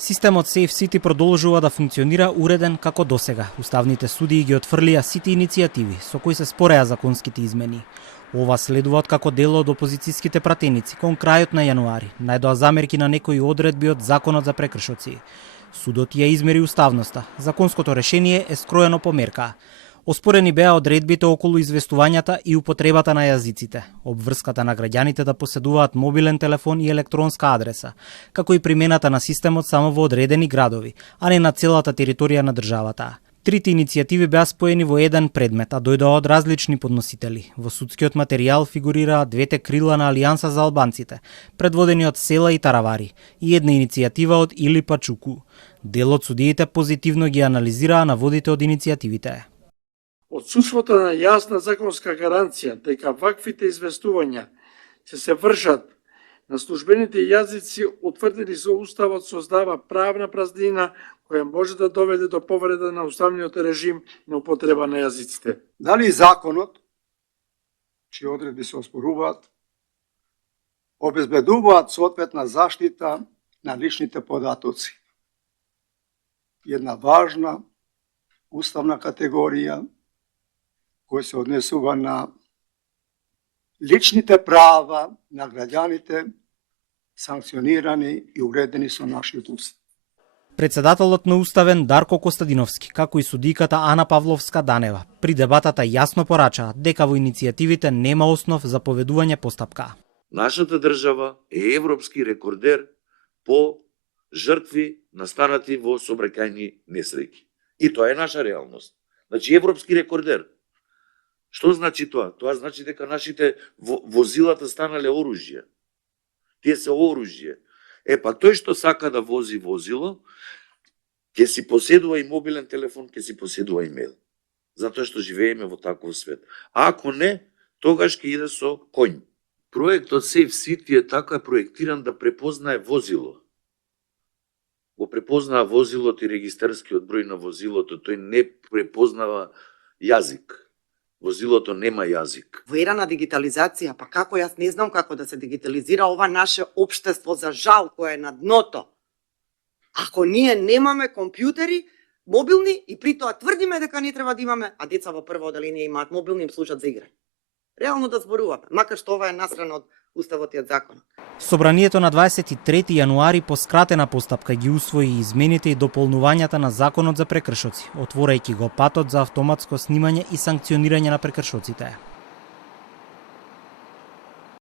Системот Safe City продолжува да функционира уреден како досега. Уставните судии ги отфрлија сите иницијативи со кои се спореа законските измени. Ова следува од како дел од опозицијските пратеници кон крајот на јануари најдоа замерки на некои одредби од Законот за прекршоци. Судот ја измери уставноста. Законското решение е скроено по мерка. Оспорени беа одредбите околу известувањата и употребата на јазиците, обврската на граѓаните да поседуваат мобилен телефон и електронска адреса, како и примената на системот само во одредени градови, а не на целата територија на државата. Трите иницијативи беа споени во еден предмет, а дојдоа од различни подносители. Во судскиот материјал фигурираат двете крила на Алијанса за албанците, предводени од Села и Таравари, и една иницијатива од Или Пачуку. Дел од судиите позитивно ги анализираа наводите од иницијативите. Отсутството на јасна законска гаранција дека ваквите известувања ќе се вршат на службените јазици утврдени со Уставот создава правна празнина која може да доведе до повреда на уставниот режим на употреба на јазиците. Дали законот, чии одредби се оспоруваат, обезбедуваат соодветна заштита на личните податоци? Една важна уставна категорија кој се однесува на личните права на граѓаните, санкционирани и уредени со нашиот устав. Председателот на Уставен Дарко Костадиновски, како и судиката Ана Павловска-Данева, при дебатата јасно порачаа дека во иницијативите нема основ за поведување постапка. Нашата држава е европски рекордер по жртви настанати во сообраќајни несреќи. И тоа е наша реалност. Значи европски рекордер. Што значи тоа? Тоа значи дека нашите возилата станале оружје. Тие се оружје. Па тој што сака да вози возило, ќе си поседува и мобилен телефон, ќе си поседува и мејл. Затоа што живееме во таков свет. А ако не, тогаш ќе иде со коњ. Проектот Safe City е така проектиран да препознае возило. Го препознава возилото и регистарскиот број на возилото, тој не препознава јазик. Возилото нема јазик. Во ера на дигитализација, па како јас не знам како да се дигитализира ова наше општество за жал кое е на дното. Ако ние немаме компјутери, мобилни и при тоа тврдиме дека не треба да имаме, а деца во прво оделение имаат мобилни, им служат за игра. Реално да зборуваме, макар што ова е насрано од Уставот и од законот. Собранието на 23 јануари по скратена постапка ги усвои измените и дополнувањата на Законот за прекршоци, отворајќи го патот за автоматско снимање и санкционирање на прекршоците.